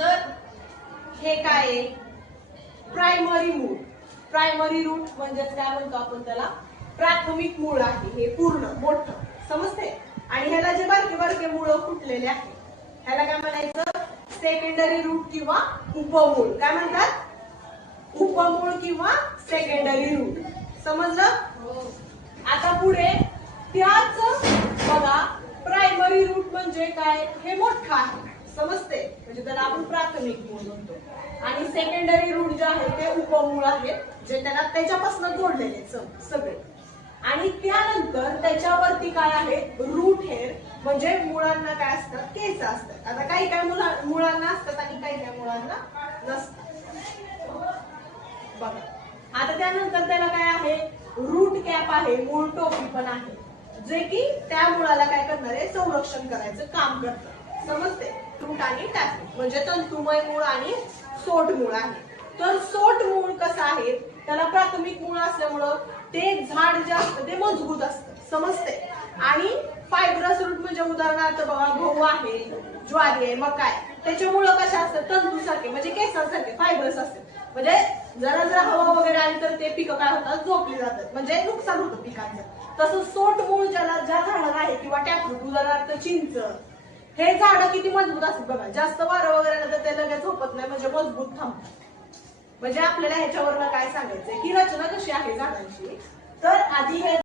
तर हे काय प्रायमरी मूळ प्रायमरी रूट म्हणजेच काय म्हणतो आपण त्याला? प्राथमिक मूळ आहे हे पूर्ण मोठं. समजते आणि ह्याला जे बारके बारके मुळ फुटलेले आहे ह्याला काय म्हणायचं? सेकंडरी रूट किंवा उपमूळ. काय म्हणतात? उपमूळ किंवा सेकंडरी रूट समजलं? आता पुढे त्याच बघा प्रायमरी रूट म्हणजे काय? हे मोठं आहे. समजते. म्हणजे त्याला आपण प्राथमिक मूळ म्हणतो. आणि सेकंडरी रूट जे आहे ते उपमूळ आहे जे त्याला त्याच्यापासून जोडलेले सगळे. आणि त्यानंतर त्याच्यावरती काय आहे? रूट हेअर म्हणजे मुळांना काय असतात? केस असतात. आता काही काही मुला मुळांना असतात आणि काही काही मुळांना नसतात. बघा. आता त्यानंतर त्याला काय आहे? रूट कॅप आहे मूळ टोपी पण आहे. जे की त्या मुळाला काय करणार आहे? संरक्षण करायचं काम करतं. समजते? रूट आणि टॅप म्हणजे तंतुमय मूळ आणि सोट मूळ आहे. तर सोट मूळ कसं आहे? त्याला प्राथमिक मूळ असल्यामुळं ते झाड जे असतं ते मजबूत असतं समजते आणि फायब्रस रूट म्हणजे उदाहरणार्थ बघा गहू आहे ज्वारी आहे मका आहे. त्याचे मुळं कशा असतात? तंतूसारखे म्हणजे केसांसारखे फायब्रस असते म्हणजे जरा जरा हवा वगैरे आली तर ते पिकं काय होतात? झोपली जातात. म्हणजे नुकसान होतं पिकांचं. तसं सोट मूळ ज्याला ज्या झाडाला आहे किंवा टॅपरूट उदाहरणार्थ चिंच हे झाड किती मजबूत असतात बघा. जास्त वारं वगैरे आलं तर ते लगेच झोपत नाही म्हणजे मजबूत थांबतात. म्हणजे आपल्याला ह्याच्यावर काय सांगायचंय? की रचना कशी आहे झाडांची? तर आधी हे